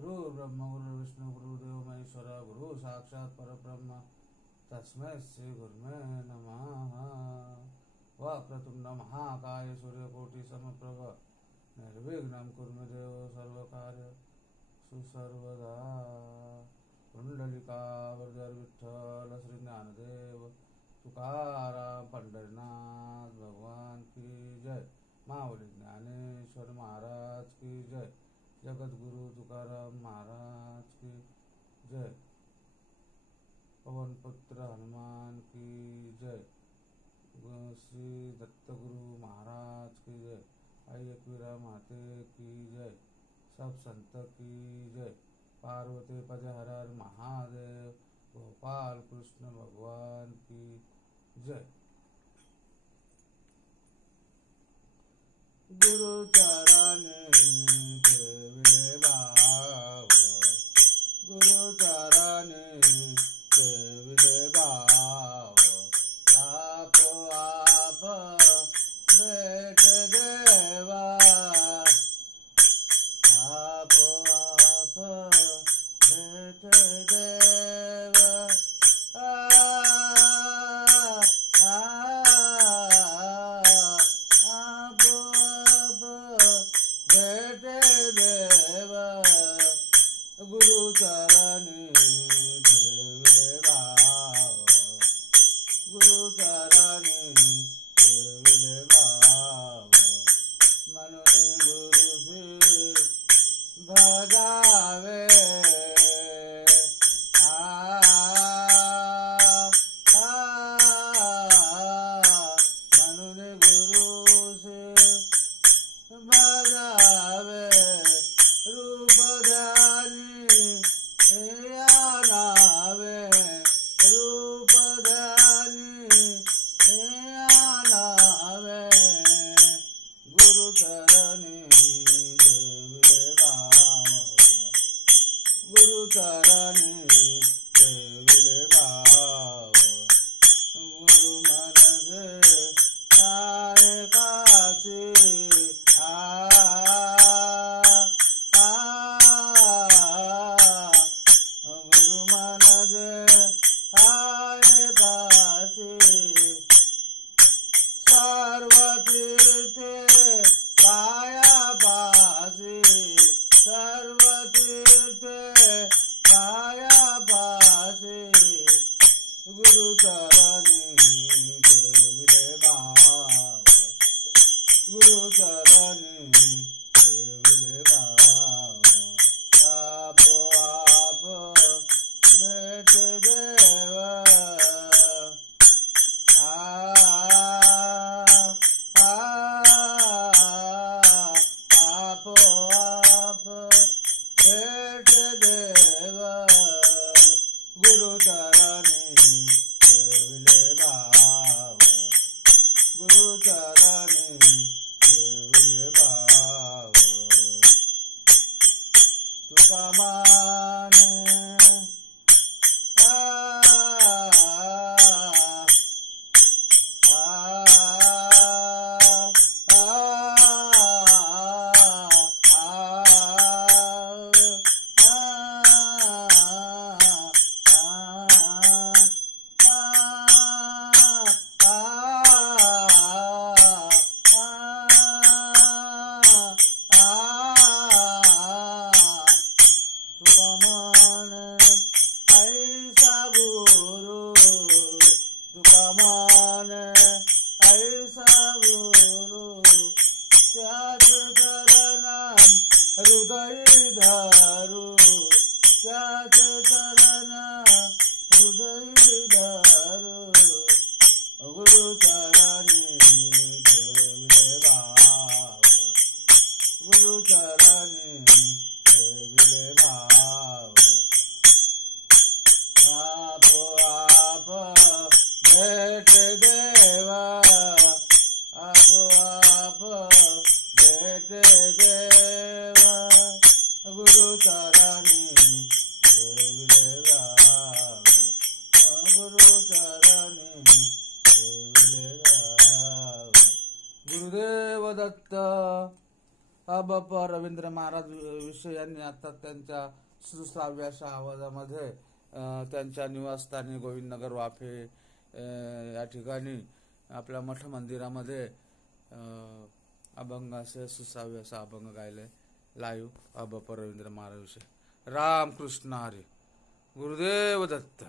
गुरु ब्रह्म गुरु विष्णु गुरुदेव महेश्वर गुरु साक्षात् परब्रह्म तस्मै श्री गुरुवे नमः। वक्रतुंड महाकाय सूर्यकोटि समप्रभ निर्विघ्नं कुरु मे देव सर्वकार्येषु सर्वदा। कुंडलिकावरदर विठ्ठल श्री ज्ञानदेव तुकाराम पंढरीनाथ भगवान की जय। माऊली ज्ञानेश्वर महाराज की जय। जगत गुरु तुकाराम महाराज की जय। पवन पुत्र हनुमान की जय। श्री दत्तगुरु महाराज की जय। अय्यवीरा माते की जय। सब संत की जय। पार्वती पद हर हर महादेव। गोपाल कृष्ण भगवान की जय। गुरु चरणे ठेविले भाव। गुरु चरणे ठेविले भाव। आप भेट देवा। आप भेट देवा। भेट देवा। गुरु चरणे ठेविले भाव। गुरु चरणे ठेविले भाव। मनुनी गुरु से भगावे। मनुनी गुरु से भगावे। रूप ध्यानी आनावे। रूप ध्यानी आनावे। गुरु चरणे ठेविले भाव। गुरु चरणे ठेविले भाव। गुरु मन जे आए काशी। गुरु मन जे आए काशी। सर्वतीर्थे काया पासी। सर्वतीर्थे काया पासी। गुरु चरणे ठेविले भाव। गुरु चरणे ठेविले भाव। आप भेट देवा। आप भेट देवा। गुरु चरणे ठेविले भाव। गुरु चरणे ठेविले भाव। तुका माने हृदय धारू। त्याच चरण हृदय धारू। गुरु चरणे ठेविले भाव। गुरु चरणे ठेविले भाव। आप भेट देवा। आप भेट देवा। गुरु चरणे ठेविले भाव। गुरु चरणे ठेविले भाव। गुरुदेव दत्त अबप रवींद्र महाराज विषय यांनी आता त्यांच्या सुश्राव्याच्या आवाजामध्ये त्यांच्या निवासस्थानी गोविंदनगर वाफे या ठिकाणी आपल्या मठ मंदिरामध्ये अभंग असे सुश्राव्य असा अभंग गायले लाईव्ह अबप रवींद्र महाराज विषय. रामकृष्ण हरी. गुरुदेव दत्त.